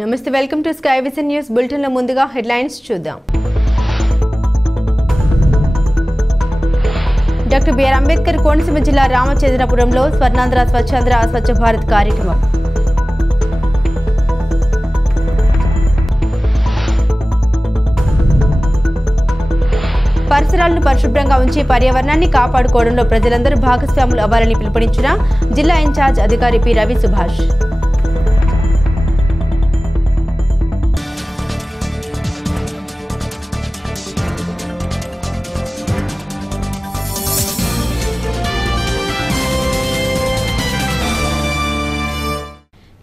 నమస్తే welcome to sky vision news bulletin లో ముందుగా హెడ్లైన్స్ చూద్దాం. డాక్టర్ బిఆర్ అంబేద్కర్ కోనసీమ జిల్లా రామచంద్రపురంలో స్వర్ణాంధ్ర స్వచ్ఛాంధ్ర స్వచ్ఛ భారత్ కార్యక్రమం. పరిసరాలను పరిశుభ్రంగా ఉంచి పర్యావరణాన్ని కాపాడుకోవడంలో ప్రజలందరూ భాగస్వాములు అవ్వాలని పిలుపునిచ్చిన జిల్లా ఇన్ఛార్జ్ అధికారి పి రవి సుభాష్.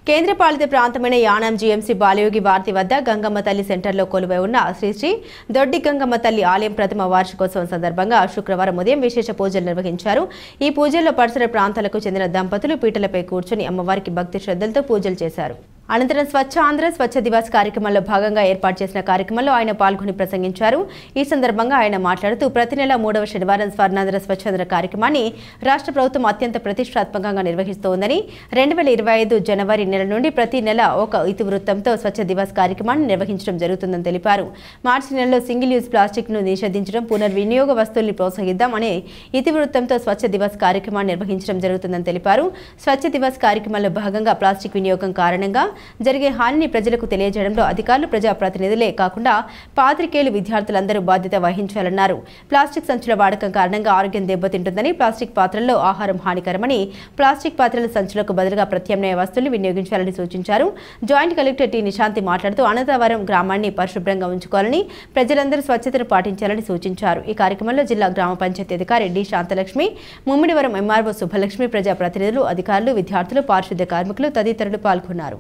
కేంద్రపాలిత ప్రాంతమైన యానాం జీఎంసీ బాలయోగి వార్తి వద్ద గంగమ్మ తల్లి సెంటర్లో కొలువై ఉన్న శ్రీ దొడ్డి గంగమ్మ తల్లి ఆలయం ప్రథమ వార్షికోత్సవం సందర్భంగా శుక్రవారం ఉదయం విశేష పూజలు నిర్వహించారు. ఈ పూజల్లో పరిసర ప్రాంతాలకు చెందిన దంపతులు పీటలపై కూర్చుని అమ్మవారికి భక్తి శ్రద్ధలతో పూజలు చేశారు. అనంతరం స్వచ్ఛ ఆంధ్ర స్వచ్ఛ దివాస్ కార్యక్రమంలో భాగంగా ఏర్పాటు చేసిన కార్యక్రమంలో ఆయన పాల్గొని ప్రసంగించారు. ఈ సందర్భంగా ఆయన మాట్లాడుతూ ప్రతి నెల 3వ శనివారం స్వర్ణాంధ్ర స్వచ్ఛాంధ్ర కార్యక్రమాన్ని రాష్ట్ర ప్రభుత్వం అత్యంత ప్రతిష్టాత్మకంగా నిర్వహిస్తోందని 2025 జనవరి నెల నుండి ప్రతి నెల ఒక ఇతివృత్తంతో స్వచ్ఛ దివాస్ కార్యక్రమాన్ని నిర్వహించడం జరుగుతుందని తెలిపారు. మార్చి నెలలో సింగిల్ యూజ్ ప్లాస్టిక్ ను నిషేధించడం, పునర్వినియోగ వస్తువుల్ని ప్రోత్సహిద్దాం అనే ఇతివృత్తంతో స్వచ్ఛ దివాస్ కార్యక్రమాన్ని నిర్వహించడం జరుగుతుందని తెలిపారు. స్వచ్ఛ దివాస్ కార్యక్రమంలో భాగంగా ప్లాస్టిక్ వినియోగం కారణంగా జరిగే హానిని ప్రజలకు తెలియజేయడంలో అధికారులు, ప్రజాప్రతినిధులే కాకుండా పాత్రికేయులు, విద్యార్థులందరూ బాధ్యత వహించాలన్నారు. ప్లాస్టిక్ సంచుల వాడకం కారణంగా ఆరోగ్యం దెబ్బతింటుందని, ప్లాస్టిక్ పాత్రల్లో ఆహారం హానికరమని, ప్లాస్టిక్ పాత్రల సంచులకు బదులుగా ప్రత్యామ్నాయ వస్తువులు వినియోగించాలని సూచించారు. జాయింట్ కలెక్టర్ టి నిశాంతి మాట్లాడుతూ అనంతవరం గ్రామాన్ని పరిశుభ్రంగా ఉంచుకోవాలని, ప్రజలందరూ స్వచ్ఛతను పాటించాలని సూచించారు. ఈ కార్యక్రమంలో జిల్లా గ్రామ పంచాయతీ అధికారి డి శాంతలక్ష్మి, ముమ్మిడివరం ఎంఆర్ఓ శుభలక్ష్మి, ప్రజాప్రతినిధులు, అధికారులు, విద్యార్థులు, పారిశుద్ధ్య కార్మికులు తదితరులు పాల్గొన్నారు.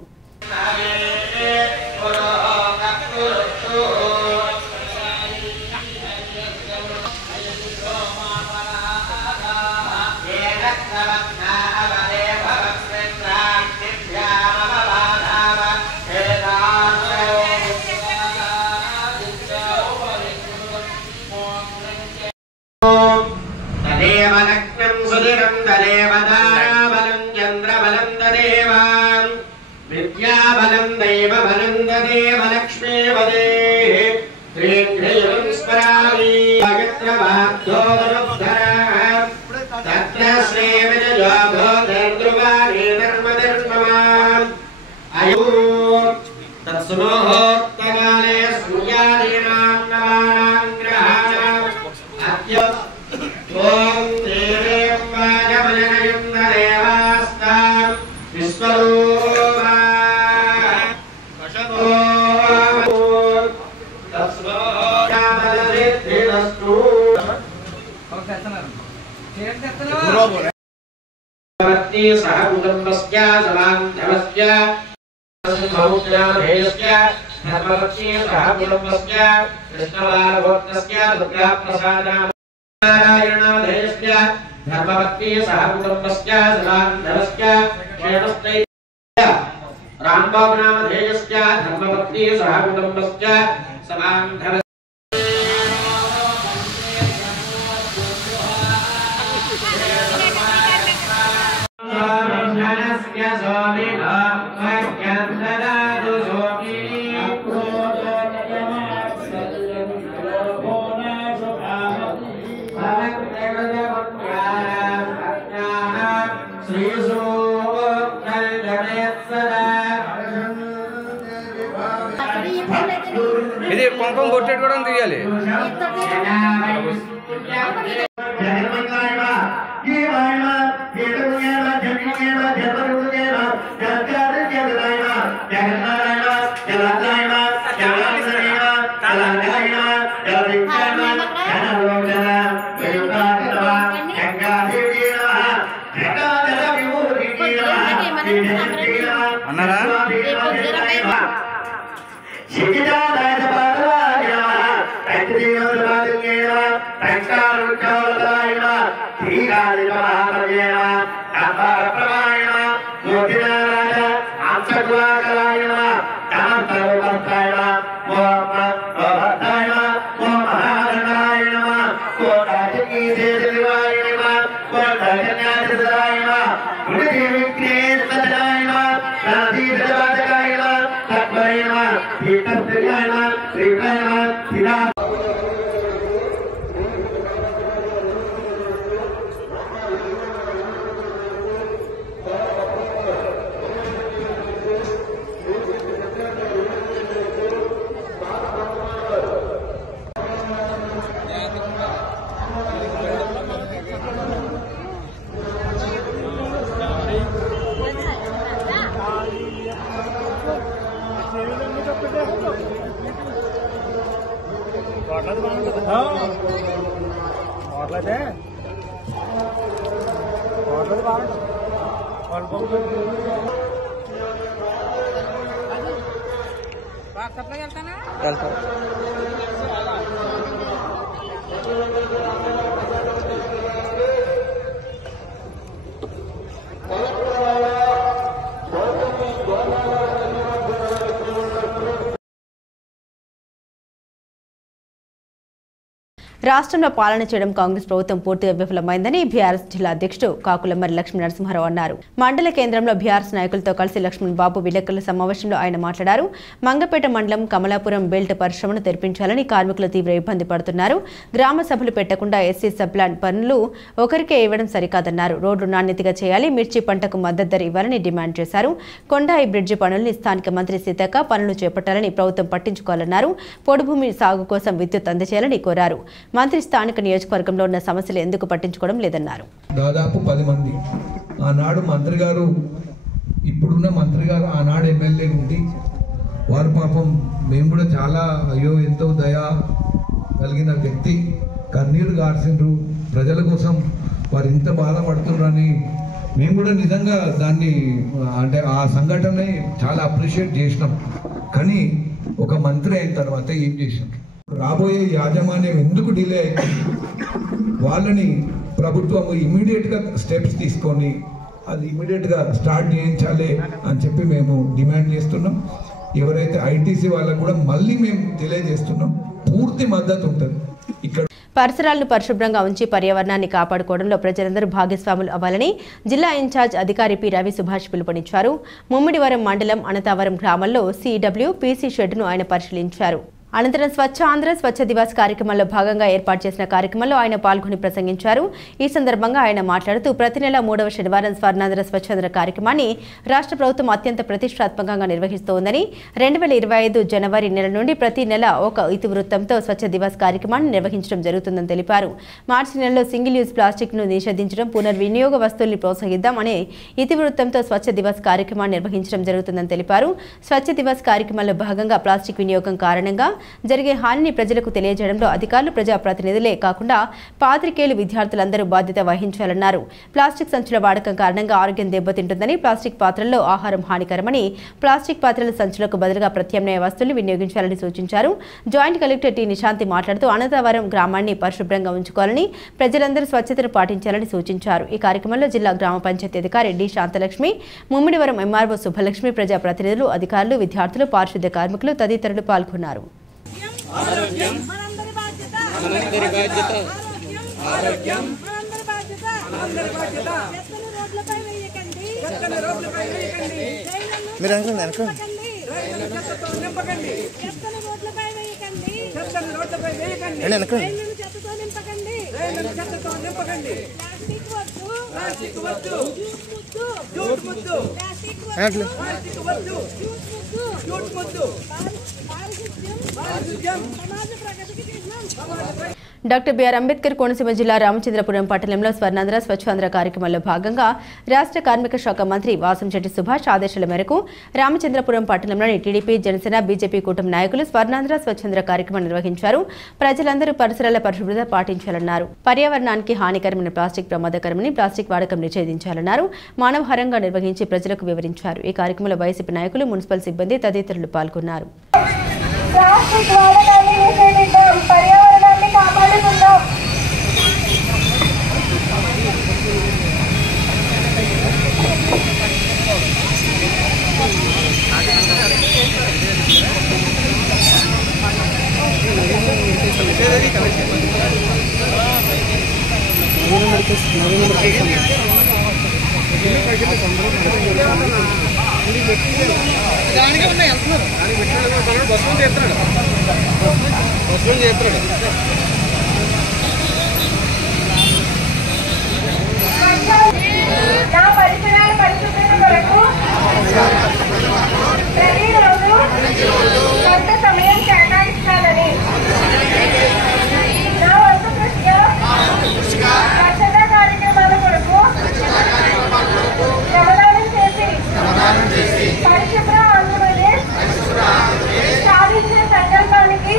విద్యాబలం దైవబలం దదేవ లక్ష్మీపదే శ్రీం శ్రీం స్మరామి గాయత్రవాగ్దోదరుద్ధరః తత్ర శ్రీ విజయో భూతర్ధ్రువాణి ధర్మధర్మమాన్ అయో తత్సుమోహోత్తకాలే సూర్యాదీనాం నవానాం గ్రహాణాం అద్య ఓం శ్రీం వాజమయనయుందరేవాస్తాం విశ్వరూ सह कुटुंबस्य समान्धवस्य समुद्राधेयस्य धर्मवत्सी सह कुटुंबस्य कृष्णवारभोक्तस्य दुर्गाप्रसादानारायणाधेयस्य धर्मवत्सी सह कुटुंबस्य समान्धवस्य क्षेमस्थैर्य रामबाबुनामधेयस्य धर्मवत्सी सह कुटुंबस्य समान्धवस्य ఇది పంపం కొట్టేది కూడా తీయాలి. అన్నారా Thank you. రాష్ట్రంలో పాలన చేయడం కాంగ్రెస్ ప్రభుత్వం పూర్తిగా విఫలమైందని బీఆర్ఎస్ జిల్లా అధ్యక్షుడు కాకులమర్రి లక్ష్మీ నరసింహారావు అన్నారు. మండల కేంద్రంలో బీఆర్ఎస్ నాయకులతో కలిసి లక్ష్మణ్ బాబు విలేకరుల సమావేశంలో ఆయన మాట్లాడారు. మంగపేట మండలం కమలాపురం బెల్ట్ పరిశ్రమను తెరిపించాలని కార్మికులు తీవ్ర ఇబ్బంది పడుతున్నారు. గ్రామ సభలు పెట్టకుండా ఎస్సీ సబ్ప్లాన్ పనులు ఒకరికే ఇవ్వడం సరికాదన్నారు. రోడ్లు నాణ్యతగా చేయాలి, మిర్చి పంటకు మద్దతు ధర ఇవ్వాలని డిమాండ్ చేశారు. కొండాయి బ్రిడ్జి పనుల్ని స్థానిక మంత్రి సీతక్క పనులు చేపట్టాలని ప్రభుత్వం పట్టించుకోవాలన్నారు. పొడిభూమి సాగు కోసం విద్యుత్ అందజేయాలని కోరారు. మంత్రి స్థానిక నియోజకవర్గంలో ఉన్న సమస్యలు ఎందుకు పట్టించుకోవడం లేదన్నారు. దాదాపు 10 మంది ఆనాడు మంత్రి గారు, ఇప్పుడున్న మంత్రి గారు ఆనాడు ఎమ్మెల్యే ఉండి వారు పాపం మేము కూడా చాలా అయ్యో ఎంతో దయ కలిగిన వ్యక్తి, కన్నీరు గార్చిండ్రు ప్రజల కోసం, వారు ఇంత బాధపడుతున్నారని మేము కూడా నిజంగా దాన్ని అంటే ఆ సంఘటనని చాలా అప్రిషియేట్ చేసినాం. కానీ ఒక మంత్రి అయిన తర్వాత ఏం చేసినాం, రాబోయే యాజమాన్యం ఎందుకు డిలే అయింది, వాళ్ళని ప్రభుత్వం ఇమీడియట్గా స్టెప్స్ తీసుకొని అది ఇమీడియట్గా స్టార్ట్ చేయించాలి అని చెప్పి మేము డిమాండ్ చేస్తున్నాం. ఎవరైతే ఐటీసీ వాళ్ళకు కూడా మళ్ళీ మేము తెలియజేస్తున్నాం, పూర్తి మద్దతు ఉంటుంది. ఇక్కడ పరిసరాలను పరిశుభ్రంగా ఉంచి పర్యావరణాన్ని కాపాడుకోవడంలో ప్రజలందరూ భాగస్వాములు అవ్వాలని జిల్లా ఇన్ఛార్జ్ అధికారి పి రవి సుభాష్ పిలుపునిచ్చారు. ముమ్మిడివరం మండలం అనంతావరం గ్రామంలో సిడబ్ల్యూ పీసీ షెడ్ను ఆయన పరిశీలించారు. అనంతరం స్వచ్ఛ ఆంధ్ర స్వచ్ఛ దివాస్ కార్యక్రమంలో భాగంగా ఏర్పాటు చేసిన కార్యక్రమంలో ఆయన పాల్గొని ప్రసంగించారు. ఈ సందర్భంగా ఆయన మాట్లాడుతూ ప్రతి నెల 3వ శనివారం స్వర్ణాంధ్ర స్వచ్ఛాంధ్ర కార్యక్రమాన్ని రాష్ట్ర ప్రభుత్వం అత్యంత ప్రతిష్టాత్మకంగా నిర్వహిస్తోందని, 2025 జనవరి నెల నుండి ప్రతి నెల ఒక ఇతివృత్తంతో స్వచ్ఛ దివాస్ కార్యక్రమాన్ని నిర్వహించడం జరుగుతుందని తెలిపారు. మార్చి నెలలో సింగిల్ యూజ్ ప్లాస్టిక్ ను నిషేధించడం, పునర్వినియోగ వస్తువుల్ని ప్రోత్సహిద్దాం అనే ఇతివృత్తంతో స్వచ్ఛ దివాస్ కార్యక్రమాన్ని నిర్వహించడం జరుగుతుందని తెలిపారు. స్వచ్ఛ దివాస్ కార్యక్రమంలో భాగంగా ప్లాస్టిక్ వినియోగం కారణంగా జరిగే హానిని ప్రజలకు తెలియజేయడంలో అధికారులు, ప్రజాప్రతినిధులే కాకుండా పాత్రికేయులు, విద్యార్థులందరూ బాధ్యత వహించాలన్నారు. ప్లాస్టిక్ సంచుల వాడకం కారణంగా ఆరోగ్యం దెబ్బతింటుందని, ప్లాస్టిక్ పాత్రల్లో ఆహారం హానికరమని, ప్లాస్టిక్ పాత్రల సంచులకు బదులుగా ప్రత్యామ్నాయ వస్తువులు వినియోగించాలని సూచించారు. జాయింట్ కలెక్టర్ టి నిశాంతి మాట్లాడుతూ అనంతవరం గ్రామాన్ని పరిశుభ్రంగా ఉంచుకోవాలని, ప్రజలందరూ స్వచ్ఛతను పాటించాలని సూచించారు. ఈ కార్యక్రమంలో జిల్లా గ్రామ పంచాయతీ అధికారి డి శాంతలక్ష్మి, ముమ్మిడివరం ఎంఆర్ఓ సుబ్బలక్ష్మి, ప్రజాప్రతినిధులు, అధికారులు, విద్యార్థులు, పారిశుద్ధ్య కార్మికులు తదితరులు పాల్గొన్నారు. ఆరోగ్యం మనందరి బాధ్యత, మనందరి బాధ్యత. ఆరోగ్యం మనందరి బాధ్యత, మనందరి బాధ్యత. చెత్తను రోడ్లపై వేయకండి, చెత్తను రోడ్లపై వేయకండి. మీరు అనుకోండి, రైళ్లను చెత్తతో నింపకండి. చెత్తను రోడ్లపై వేయకండి, చెత్తను రోడ్లపై వేయకండి. రైళ్లను చెత్తతో నింపకండి, రైళ్లను చెత్తతో నింపకండి. ప్లాస్టిక్ వద్దు, ప్లాస్టిక్ వద్దు. జూట్ ముద్దు, ప్లాస్టిక్ వద్దు, ప్లాస్టిక్ వద్దు. జూట్ ముద్దు. డాక్టర్ బిఆర్ అంబేద్కర్ కోనసీమ జిల్లా రామచంద్రపురం పట్టణంలో స్వర్ణాంధ్ర స్వచ్ఛాంధ్ర కార్యక్రమంలో భాగంగా రాష్ట్ర కార్మిక శాఖ మంత్రి వాసంశెట్టి సుభాష్ ఆదేశాల మేరకు రామచంద్రపురం పట్టణంలోని టీడీపీ, జనసేన, బీజేపీ కూటమి నాయకులు స్వర్ణాంధ్ర స్వచ్ఛాంధ్ర కార్యక్రమం నిర్వహించారు. ప్రజలందరూ పరిసరాల పరిశుభ్రత పాటించాలన్నారు. పర్యావరణానికి హానికరమైన ప్లాస్టిక్ ప్రమాదకరమని, ప్లాస్టిక్ వాడకం నిషేధించాలన్నారు. మానవహారంగా నిర్వహించి ప్రజలకు వివరించారు. ఈ కార్యక్రమంలో వైసీపీ నాయకులు, మున్సిపల్ సిబ్బంది తదితరులు పాల్గొన్నారు. ప్లాస్టిక్ వాడకాన్ని నిషేధిద్దాం, పర్యావరణాన్ని కాపాడుకుందాం. నా పరిసరాల పరిశుభ్రత కొరకు ప్రతిరోజు కొంత సమయం కేటాయిస్తానని నా వంతు దృష్ట్యా స్వచ్ఛతా కార్యక్రమాల కొరకు శ్రమదానం చేసి పరిశుభ్ర ఆంధ్రప్రదేశ్ సాధించే సంకల్పానికి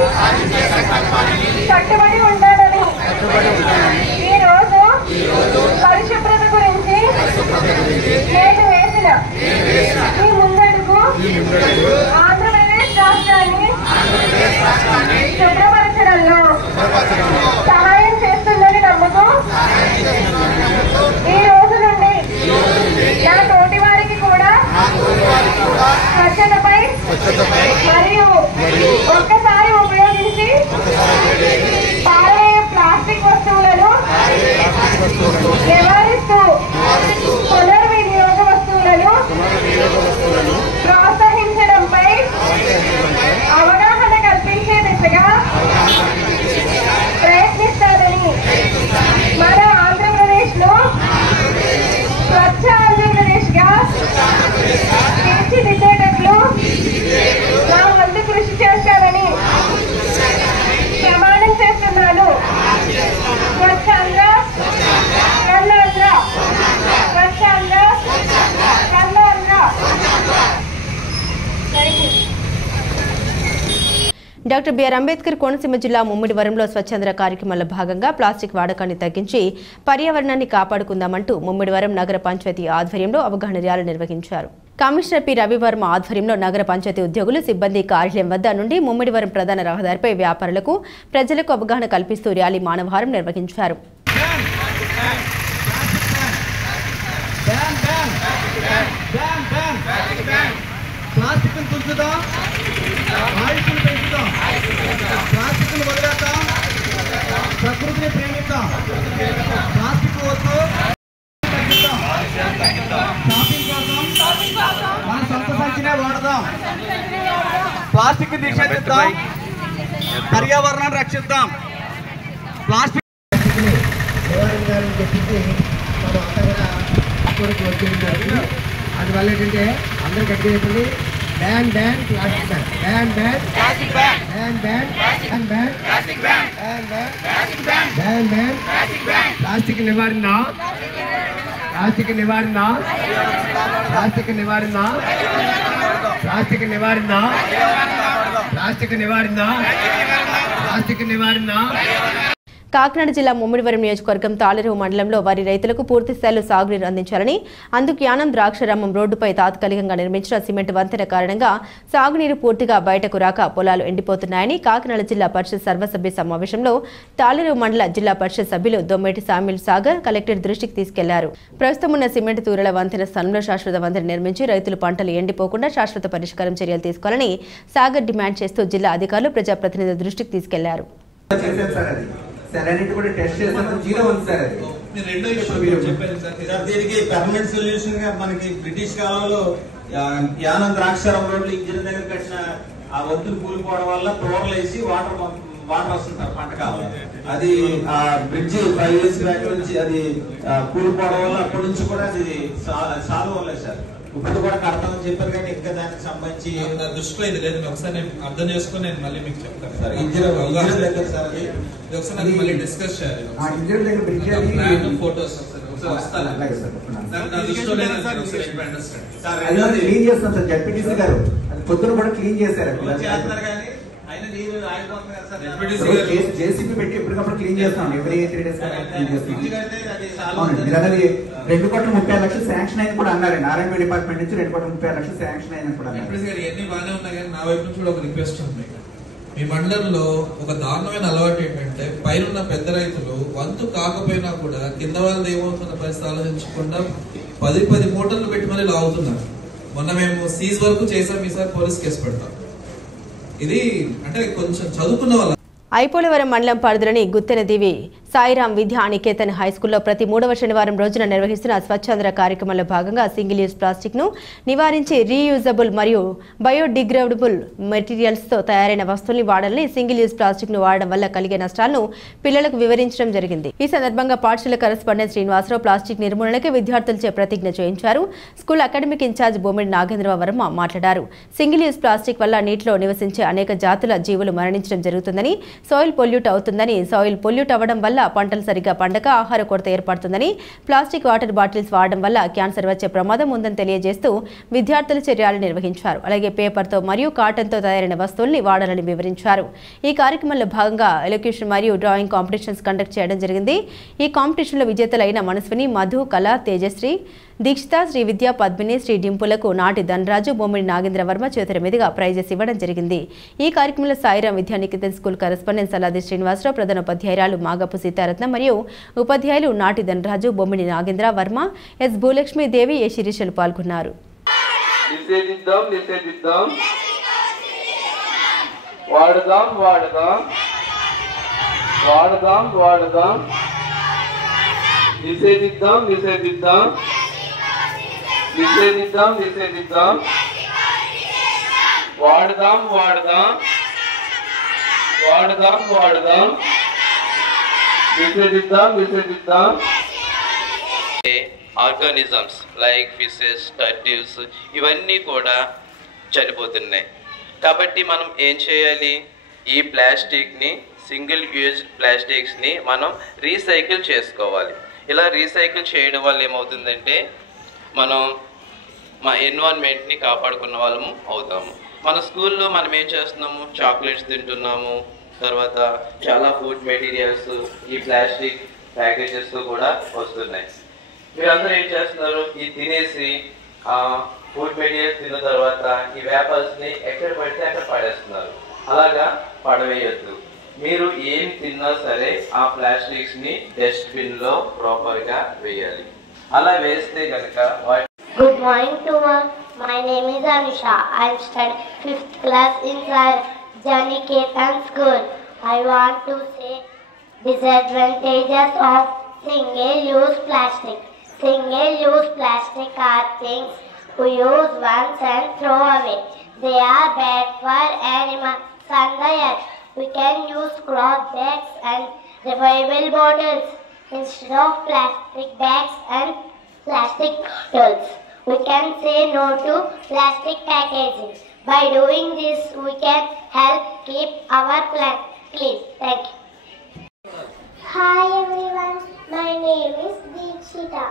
డాక్టర్ బిఆర్ అంబేద్కర్ కోనసీమ జిల్లా ముమ్మిడివరంలో స్వచ్ఛంద కార్యక్రమాల్లో భాగంగా ప్లాస్టిక్ వాడకాన్ని తగ్గించి పర్యావరణాన్ని కాపాడుకుందామంటూ ముమ్మిడివరం నగర పంచాయతీ ఆధ్వర్యంలో అవగాహన ర్యాలీ నిర్వహించారు. కమిషనర్ పి రవివర్మ ఆధ్వర్యంలో నగర పంచాయతీ ఉద్యోగులు సిబ్బంది కార్యాలయం వద్ద నుండి ముమ్మిడివరం ప్రధాన రహదారిపై వ్యాపారులకు ప్రజలకు అవగాహన కల్పిస్తూ ర్యాలీ మానవహారం నిర్వహించారు. ప్లాస్టిక్ వదిలేద్దాం, ప్రకృతిని ప్రేమిద్దాం, ప్లాస్టిక్ వద్దు, తగ్గిద్దాం, షాపింగ్ కోసం మన సొంత సంచినే వాడదాం, ప్లాస్టిక్ నిషేధిద్దాం, పర్యావరణాన్ని రక్షిద్దాం. ప్లాస్టిక్ నివారించాలని చెప్పింది మనం అంతా కూడా వచ్చి అందువల్ల ఏంటంటే అందరూ గట్టిగా చెప్పండి, ban ban plastic ban, ban plastic ban, ban ban ban ban plastic ban, ban ban ban ban plastic ban. Plastic నివారణ, ప్లాస్టిక్ నివారణ, ప్లాస్టిక్ నివారణ, ప్లాస్టిక్ నివారణ, ప్లాస్టిక్ నివారణ, ప్లాస్టిక్ నివారణ. కాకినాడ జిల్లా ముమ్మిడివరం నియోజకవర్గం తాళరేవు మండలంలో వరి రైతులకు పూర్తి స్థాయిలో సాగునీరు అందించాలని, అందుకు యానం ద్రాక్షారామం రోడ్డుపై తాత్కాలికంగా నిర్మించిన సిమెంట్ వంతెన కారణంగా సాగునీరు పూర్తిగా బయటకు రాక పొలాలు ఎండిపోతున్నాయని కాకినాడ జిల్లా పరిషత్ సర్వసభ్య సమావేశంలో తాళరేవు మండల జిల్లా పరిషత్ సభ్యులు దొమ్మేటి సామిల్ సాగర్ కలెక్టర్ దృష్టికి తీసుకెళ్లారు. ప్రస్తుతం ఉన్న సిమెంట్ తూరల వంతెన స్థలంలో శాశ్వత వంతెన నిర్మించి రైతులు పంటలు ఎండిపోకుండా శాశ్వత పరిష్కారం చర్యలు తీసుకోవాలని సాగర్ డిమాండ్ చేస్తూ జిల్లా అధికారులు ప్రజాప్రతినిధుల దృష్టికి తీసుకెళ్లారు. సార్ అన్నిటి కూడా టెస్ట్ చేస్తాం, జీరో ఉంది సార్. అది రెండో ఇష్యూ చెప్పారు సార్. దీనికి పర్మనెంట్ సొల్యూషన్ గా మనకి బ్రిటిష్ కాలంలో యానం ద్రాక్షారం రోడ్లు ఇంజిన్ దగ్గర కట్టిన ఆ వంతులు కూలిపోవడం వల్ల తోరలు వేసి వాటర్ వస్తుంటారు పంట కాలం. అది ఆ బ్రిడ్జ్ 5 years బ్యాక్ నుంచి అది కూలిపోవడం వల్ల అప్పటి నుంచి కూడా అది సాల్వ్ అవ్వలేదు సార్. ఇప్పుడు కూడా కడతామని చెప్పారు కానీ ఇంకా దానికి సంబంధించి నా దృష్టిలో ఇది లేదు. ఒకసారి నేను అర్థం చేసుకుని నేను మళ్ళీ మీకు చెప్తాను సార్. ఇంజనీర్ దగ్గర సార్ అది ఒకసారి మళ్ళీ డిస్కస్ చేయాలి. ఇంజనీర్ దగ్గర ఫోటోస్ క్లీన్ చేస్తాం సార్. జడ్పీటీసీ గారు అది పొద్దున కూడా క్లీన్ చేశారు కానీ జేసీబీ పెట్టి ఎప్పటికప్పుడు క్లీన్ చేస్తాం. ఎవ్రీ 3 days క్లీన్ చేస్తాం. అవునండి. 2,30,00,000 శాంక్షన్ అయింది కూడా అన్నారు. ఆర్ఎంపీ డిపార్ట్మెంట్ నుంచి 2,30,00,000 శాంక్షన్ అయింది కూడా అన్నారు. ఎన్ని బాగానే ఉన్నాయి కానీ నా వైపు నుంచి కూడా ఒక రిక్వెస్ట్ ఉంది. మీ మండలంలో ఒక దారుణమైన అలవాటు ఏంటంటే పైన పెద్ద రైతులు వంతు కాకపోయినా కూడా కింద వాళ్ళది ఏమవుతున్న పరిస్థితి ఆలోచించకుండా 10 మూటలు పెట్టి మళ్ళీ లాగుతున్నారు. మొన్న మేము సీజ్ వరకు చేసాం, ఈసారి పోలీస్ కేసు పెడతాం. ఇది అంటే కొంచెం చదువుకున్న వాళ్ళ ఐపోలవరం మండలం పరిధిలోని గుత్తెనదివి సాయిరాం విద్యా నికేతన్ హైస్కూల్లో ప్రతి 3వ శనివారం రోజున నిర్వహిస్తున్న స్వచ్ఛంద కార్యక్రమంలో భాగంగా సింగిల్ యూజ్ ప్లాస్టిక్ ను నివారించి రీయూజబుల్ మరియు బయోడిగ్రేడబుల్ మెటీరియల్స్ తో తయారైన వస్తువుల్ని వాడాలని, సింగిల్ యూజ్ ప్లాస్టిక్ ను వాడడం వల్ల కలిగే నష్టాలను పిల్లలకు వివరించడం జరిగింది. ఈ సందర్భంగా పాఠశాల కరెస్పాండెంట్ శ్రీనివాసరావు ప్లాస్టిక్ నిర్మూలనకి విద్యార్థులచే ప్రతిజ్ఞ చేయించారు. స్కూల్ అకాడమిక్ ఇన్ఛార్జ్ బొమ్మిడి నాగేంద్రవర్మ మాట్లాడారు. సింగిల్ యూజ్ ప్లాస్టిక్ వల్ల నీటిలో నివసించే అనేక జాతుల జీవులు మరణించడం జరుగుతుందని, సాయిల్ పొల్యూట్ అవుతుందని, సాయిల్ పొల్యూట్ అవ్వడం వల్ల పంటలు సరిగా పండక ఆహార కొరత ఏర్పడుతుందని, ప్లాస్టిక్ వాటర్ బాటిల్స్ వాడడం వల్ల క్యాన్సర్ వచ్చే ప్రమాదం ఉందని తెలియజేస్తూ విద్యార్థుల చర్యలు నిర్వహించారు. అలాగే పేపర్తో మరియు కాటన్తో తయారైన వస్తువుల్ని వాడాలని వివరించారు. ఈ కార్యక్రమంలో భాగంగా ఎలక్యూషన్ మరియు డ్రాయింగ్ కాంపిటీషన్స్ కండక్ట్ చేయడం జరిగింది. ఈ కాంపిటీషన్లో విజేతలైన మనస్విని, మధు, కళ, తేజశ్రీ, దీక్షిత, శ్రీ విద్యా, పద్మిని, శ్రీ డింపులకు నాటి ధనరాజు, బొమ్మిడి నాగేంద్రవర్మ చేతుల మీదుగా ప్రైజెస్ ఇవ్వడం జరిగింది. ఈ కార్యక్రమంలో సాయిరాం విద్యా నికేతన్ స్కూల్ కరెస్పాండెంట్ సలాది శ్రీనివాసరావు, ప్రధాన ఉపాధ్యాయురాలు మాగపు సీతారత్న మరియు ఉపాధ్యాయులు నాటి ధనరాజు, బొమ్మిడి నాగేంద్ర వర్మ, ఎస్ భూలక్ష్మీదేవి, ఏ శిరీషలు పాల్గొన్నారు. నిషేధిద్దాం నిషేధిద్దాం నిషేధిద్దాం నిషేధిద్దాం వాడదాం వాడదాం వాడదాం వాడదాం నిషేధిద్దాం నిషేధిద్దాం. ఆర్గానిజమ్స్ లైక్ ఫిషెస్, టర్టిల్స్ ఇవన్నీ కూడా చనిపోతున్నాయి. కాబట్టి మనం ఏం చేయాలి? ఈ ప్లాస్టిక్ని, సింగిల్ యూజ్ ప్లాస్టిక్స్ని మనం రీసైకిల్ చేసుకోవాలి. ఇలా రీసైకిల్ చేయడం వల్ల ఏమవుతుందంటే మనం మా ఎన్విరాన్మెంట్ని కాపాడుకున్న వాళ్ళము అవుతాము. మన స్కూల్లో మనం ఏం చేస్తున్నాము, చాక్లెట్స్ తింటున్నాము, తర్వాత చాలా ఫుడ్ మెటీరియల్స్ ఈ ప్లాస్టిక్ ప్యాకేజెస్తో కూడా వస్తున్నాయి. మీరందరూ ఏం చేస్తున్నారు, ఈ తినేసి ఫుడ్ మెటీరియల్స్ తిన్న తర్వాత ఈ వేపర్స్ని ఎక్కడ పడితే అక్కడ పడేస్తున్నారు. అలాగా పడవేయద్దు. మీరు ఏం తిన్నా సరే ఆ ప్లాస్టిక్స్ని డస్ట్బిన్లో ప్రాపర్గా వేయాలి. అలా వేస్తే కనుక Good morning to all. My name is Anisha. I am studying 5th class in Janiketan School. I want to say disadvantages of single-use plastic. Single-use plastic are things we use once and throw away. They are bad for animals and the earth. We can use cloth bags and refillable bottles instead of plastic bags and plastic bottles. We can say no to plastic packaging. By doing this, we can help keep our planet clean. Thank you. Hi everyone, my name is Deekshita.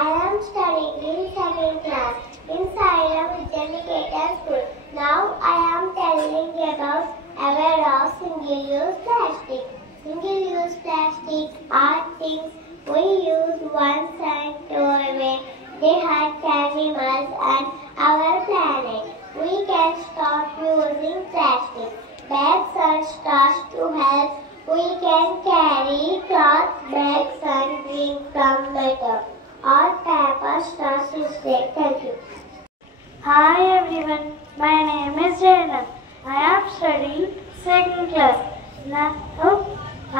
I am studying in 2nd class in Sairam Vidyaniketan School. Now I am telling about aware of single-use plastic. Single-use plastic are things we use once and throw away. They hurt animals and our planet. We can stop using plastic bags and straws to help. We can carry cloth bags and drink from metal or paper straws instead. Thank you. Hi everyone, my name is Jaina. I am studying 2nd class. Now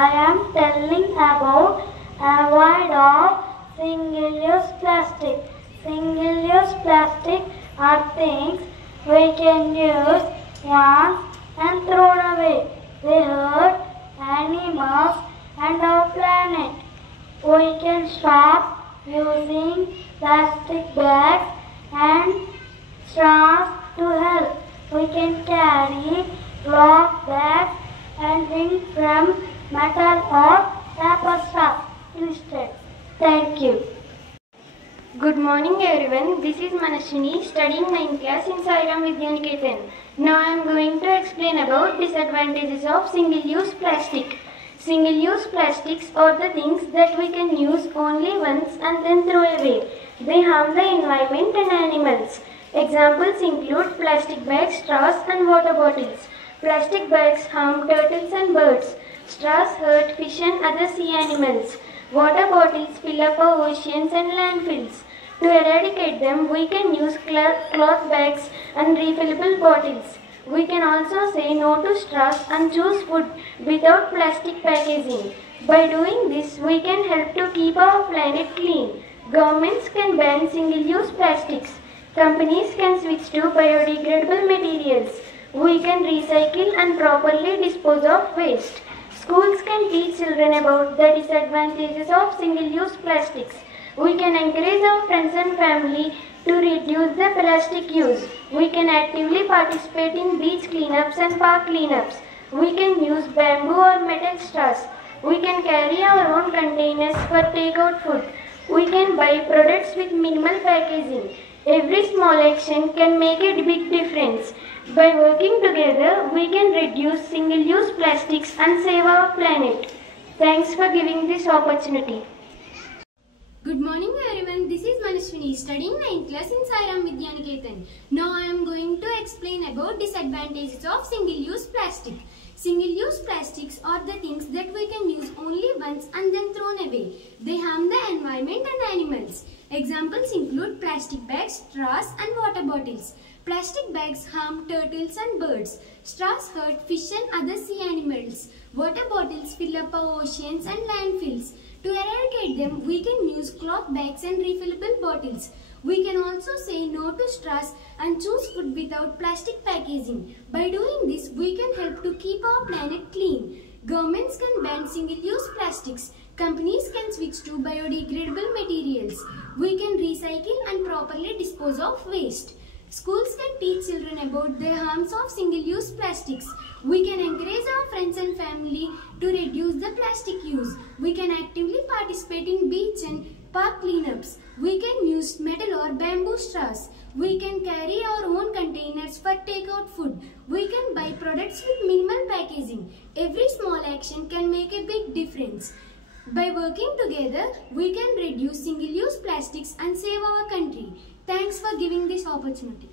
I am telling about avoid of single-use plastic. Single-use plastic are things we can use once and throw away. They hurt animals and our planet. We can stop using plastic bags and straws to help. We can carry cloth bags and drink from metal or paper straws instead. Thank you. Good morning everyone, this is Manashini studying 9th class in Sairam Vidyaniketan. Now I am going to explain about disadvantages of single-use plastic. Single-use plastics are the things that we can use only once and then throw away. They harm the environment and animals. Examples include plastic bags, straws and water bottles. Plastic bags harm turtles and birds. Straws hurt fish and other sea animals. Water bottles fill up our oceans and landfills. To eradicate them, we can use cloth bags and refillable bottles. We can also say no to straws and choose food without plastic packaging. By doing this, we can help to keep our planet clean. Governments can ban single-use plastics. Companies can switch to biodegradable materials. We can recycle and properly dispose of waste. Schools can teach children about the disadvantages of single-use plastics. We can encourage our friends and family to reduce the plastic use. We can actively participate in beach cleanups and park cleanups. We can use bamboo or metal straws. We can carry our own containers for take-out food. We can buy products with minimal packaging. Every small action can make a big difference. By working together, we can reduce single-use plastics and save our planet. Thanks for giving this opportunity. Good morning everyone, this is Manashwini studying 9th class in Sairam Vidyaniketan. Now I am going to explain about disadvantages of single-use plastic. Single-use plastics are the things that we can use only once and then thrown away. They harm the environment and animals. Examples include plastic bags, straws and water bottles. Plastic bags harm turtles and birds. Straws hurt fish and other sea animals. Water bottles fill up our oceans and landfills. To eradicate them, we can use cloth bags and refillable bottles. We can also say no to straws and choose food without plastic packaging. By doing this, we can help to keep our planet clean. Governments can ban single-use plastics. Companies can switch to biodegradable materials. We can recycle and properly dispose of waste. Schools can teach children about the harms of single-use plastics. We can encourage our friends and family to reduce the plastic use. We can actively participate in beach and park cleanups. We can use metal or bamboo straws. We can carry our own containers for takeout food. We can buy products with minimal packaging. Every small action can make a big difference. By working together, we can reduce single-use plastics and save our country. Thanks for giving this opportunity.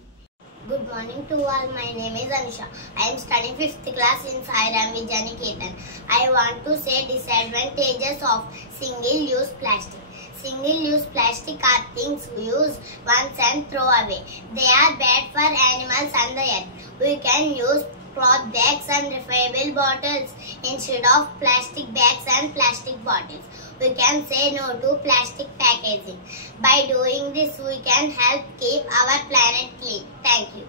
Good morning to all. My name is Anusha. I am studying 5th class in Sai Ram Vidyaniketan. I want to say disadvantages of single-use plastic. Single-use plastic are things we use once and throw away. They are bad for animals and the earth. We can use cloth bags and refillable bottles instead of plastic bags and plastic bottles. We can say no to plastic packaging. By doing this, we can help keep our planet clean. Thank you.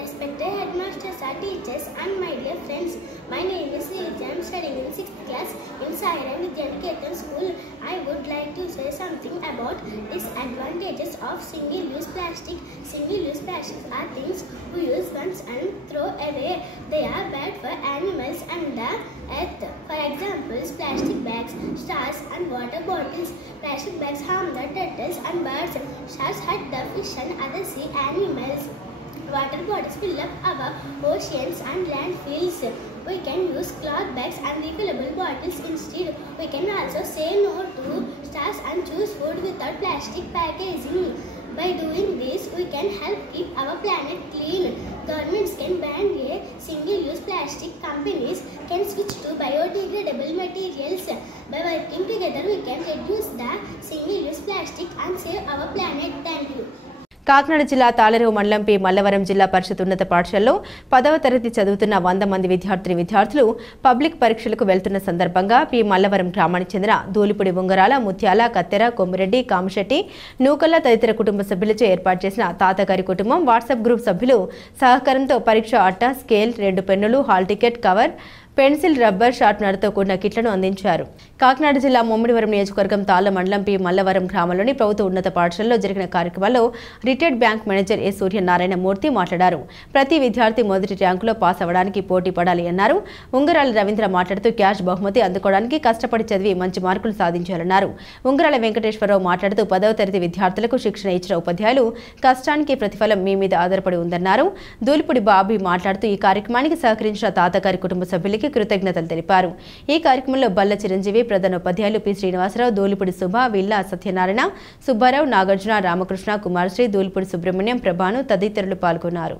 Respected headmasters, our teachers and my dear friends, my name is Srija. I am studying in 6th class in Sai Ram Vidyaniketan school. I would like to say something about disadvantages of single-use plastic. Single-use plastics are things we use once and throw away. They are bad for animals and the earth. For example, plastic bags, straws and water bottles. Plastic bags harm the turtles and birds. Straws hurt the fish and other sea animals. Water bottles fill up our oceans and landfills. We can use cloth bags and refillable bottles instead. We can also say no to straws and choose food without plastic packaging. By doing this, we can help keep our planet clean. Governments can ban single-use plastic. Companies can switch to biodegradable materials. By working together, we can reduce the single-use plastic and save our planet. Thank you. Kakinada జిల్లా తాళరేవు మండలం P Mallavaram జిల్లా పరిషత్ ఉన్నత పాఠశాలలో 10వ తరగతి చదువుతున్న 100 మంది విద్యార్థులు పబ్లిక్ పరీక్షలకు వెళ్తున్న సందర్భంగా పి మల్లవరం గ్రామానికి చెందిన దూలిపుడి ఉంగరాల, ముత్యాల, కత్తెర, కొమ్మిరెడ్డి, కామశెట్టి, నూకల్ల తదితర కుటుంబ సభ్యులచే ఏర్పాటు చేసిన తాతగారి కుటుంబం వాట్సాప్ గ్రూప్ సభ్యులు సహకారంతో పరీక్ష అట్ట, స్కేల్, 2 పెన్నులు, hall ticket, cover, pencil, rubber, షార్ప్నర్తో కూడిన కిట్లను అందించారు. కాకినాడ జిల్లా ముమ్మిడివరం నియోజకవర్గం తాళ్ల మండలం పి మల్లవరం గ్రామంలోని ప్రభుత్వ ఉన్నత పాఠశాలలో జరిగిన కార్యక్రమంలో రిటైర్డ్ బ్యాంక్ మేనేజర్ ఏ సూర్యనారాయణ మూర్తి మాట్లాడారు. ప్రతి విద్యార్థి మొదటి ర్యాంకులో పాస్ అవ్వడానికి పోటీ పడాలి అన్నారు. ఉంగరాల రవీంద్ర మాట్లాడుతూ క్యాష్ బహుమతి అందుకోవడానికి కష్టపడి చదివి మంచి మార్కులు సాధించాలన్నారు. ఉంగరాల వెంకటేశ్వరరావు మాట్లాడుతూ 10వ తరగతి విద్యార్థులకు శిక్షణ ఇచ్చిన ఉపాధ్యాయులు కష్టానికి ప్రతిఫలం మీ మీద ఆధారపడి ఉందన్నారు. దూలిపుడి బాబీ మాట్లాడుతూ ఈ కార్యక్రమానికి సహకరించిన తాతగారి కుటుంబ సభ్యులకి కృతజ్ఞతలు తెలిపారు. ఈ కార్యక్రమంలో బల్ల చిరంజీవి, ప్రధానోపాధ్యాయులు పి శ్రీనివాసరావు, దూలిపుడి సుభ, విల్లా సత్యనారాయణ, సుబ్బారావు, నాగార్జున, రామకృష్ణ, కుమారశ్రీ, దూలిపుడి సుబ్రహ్మణ్యం, ప్రభాను తదితరులు పాల్గొన్నారు.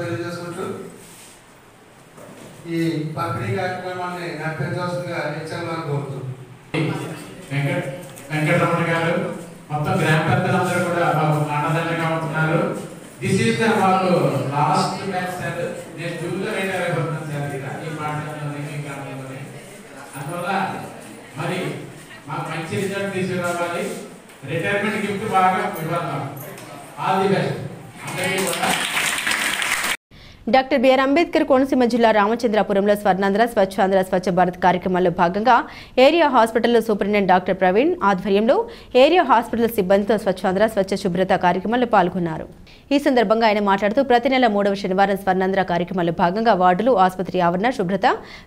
తెలియజేసుకుంటూ ఈ పంపిణీ కార్యక్రమాన్ని నడిపించాల్సిందిగా హెచ్ఎంఆర్ కోరుతున్నాం. వెంకటరమణ గారు మొత్తం గ్రామ పెద్దలందరూ కూడా ఆనందంగా ఉంటున్నారు. దిస్ ఈస్ ద మాకు లాస్ట్ బ్యాచ్ సార్. నేను జూన్లో రిటైర్ అయిపోతున్నాను సార్ ఈ పాఠశాలలోనే ఈ గ్రామంలోనే. అందువల్ల మరి మాకు మంచి రిజల్ట్ తీసుకురావాలి. రిటైర్మెంట్ గిఫ్ట్ బాగా ఇవ్వాలి. ఆల్ ది బెస్ట్ అందరికీ కూడా. డాక్టర్ బిఆర్ అంబేద్కర్ కోనసీమ జిల్లా రామచంద్రాపురంలో స్వర్ణాంధ్ర స్వచ్ఛాంధ్ర స్వచ్ఛ భారత్ కార్యక్రమంలో భాగంగా ఏరియా హాస్పిటల్లో సూపరింటెండెంట్ డాక్టర్ ప్రవీణ్ ఆధ్వర్యంలో ఏరియా హాస్పిటల్ సిబ్బందితో స్వచ్ఛాంధ్ర స్వచ్ఛ శుభ్రత కార్యక్రమంలో పాల్గొన్నారు. ఈ సందర్భంగా ఆయన మాట్లాడుతూ ప్రతి నెల 3వ శనివారం స్వర్ణాంధ్ర కార్యక్రమంలో భాగంగా వార్డులు, ఆసుపత్రి ఆవరణ శుభ్రత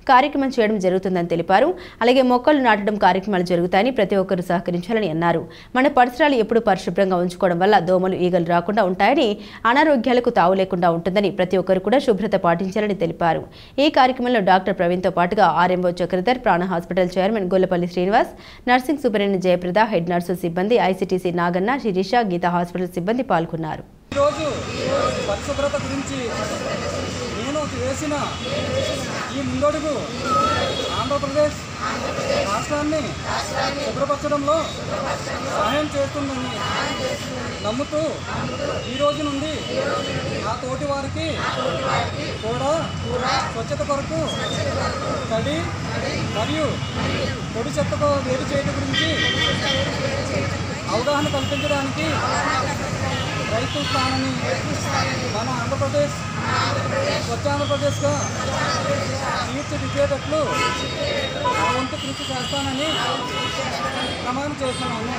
కార్యక్రమం చేయడం జరుగుతుందని తెలిపారు. అలాగే మొక్కలు నాటడం కార్యక్రమాలు జరుగుతాయని ప్రతి ఒక్కరూ సహకరించాలని అన్నారు. మన పరిసరాలు ఎప్పుడూ పరిశుభ్రంగా ఉంచుకోవడం వల్ల దోమలు, ఈగలు రాకుండా ఉంటాయని, అనారోగ్యాలకు తావు లేకుండా ఉంటుందని ప్రతి ఒక్కరు కూడా శుభ్రత పాటించాలని తెలిపారు. ఈ కార్యక్రమంలో డాక్టర్ ప్రవీణ్తో పాటుగా ఆర్ఎంఓ చక్రధర్, ప్రాణ hospital chairman Gollapalli Srinivas, nursing superintendent Jayaprada, head nurse సిబ్బంది, ఐసీటీసీ నాగన్న, శిరీష, గీతా హాస్పిటల్ సిబ్బంది పాల్గొన్నారు. ఈరోజు పరిశుభ్రత గురించి నేను వేసిన ఈ ముందడుగు ఆంధ్రప్రదేశ్ రాష్ట్రాన్ని శుభ్రపరచడంలో సహాయం చేస్తుందని నమ్ముతూ ఈ రోజు నుండి నా తోటి వారికి కూడా స్వచ్ఛత కొరకు తడి మరియు పొడి చెత్తతో వేరు చేయడం గురించి అవగాహన కల్పించడానికి రైతు స్థానాన్ని మన ఆంధ్రప్రదేశ్ స్వచ్ఛ ఆంధ్రప్రదేశ్గా తీర్చిదిద్దేటట్లు నా వంతు కృషి చేస్తానని ప్రమాణం చేస్తున్నాను.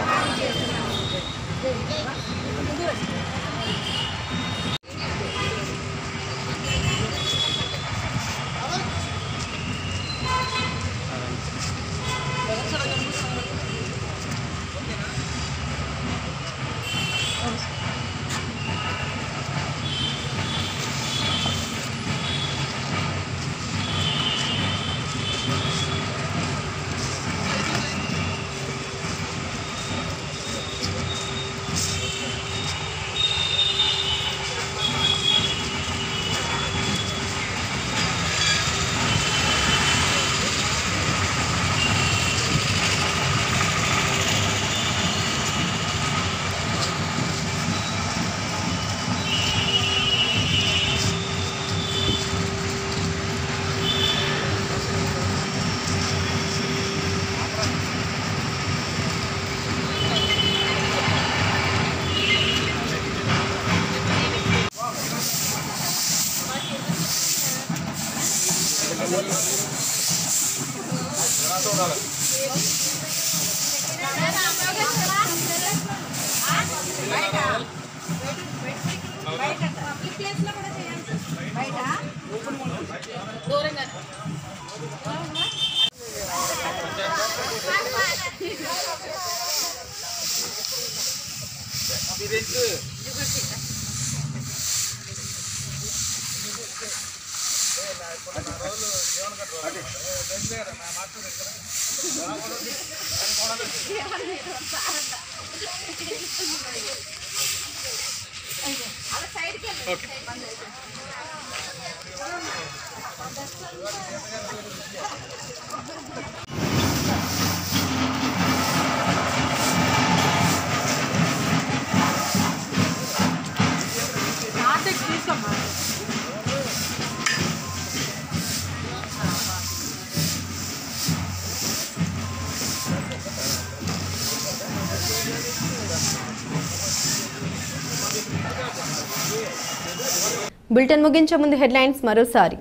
బులెటిన్ ముగించే ముందు హెడ్లైన్స్ మరోసారి.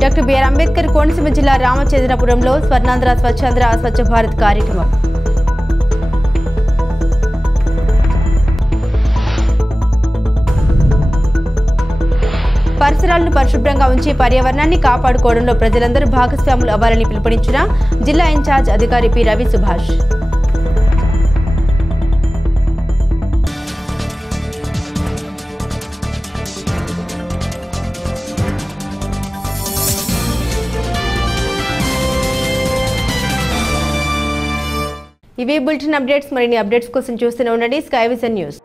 డాక్టర్ బిఆర్ అంబేద్కర్ కోనసీమ జిల్లా రామచంద్రపురంలో స్వర్ణాంధ్ర స్వచ్ఛాంధ్ర స్వచ్ఛ భారత్ కార్యక్రమం. పరిసరాలను పరిశుభ్రంగా ఉంచి పర్యావరణాన్ని కాపాడుకోవడంలో ప్రజలందరూ భాగస్వాములు అవ్వాలని పిలుపునిచ్చిన జిల్లా ఇన్ఛార్జ్ అధికారి పి రవి సుభాష్. ఇవే బులెటిన్ అప్డేట్స్. మరిన్ని అప్డేట్స్ కోసం చూస్తూనే ఉండండి స్కై విజన్ న్యూస్.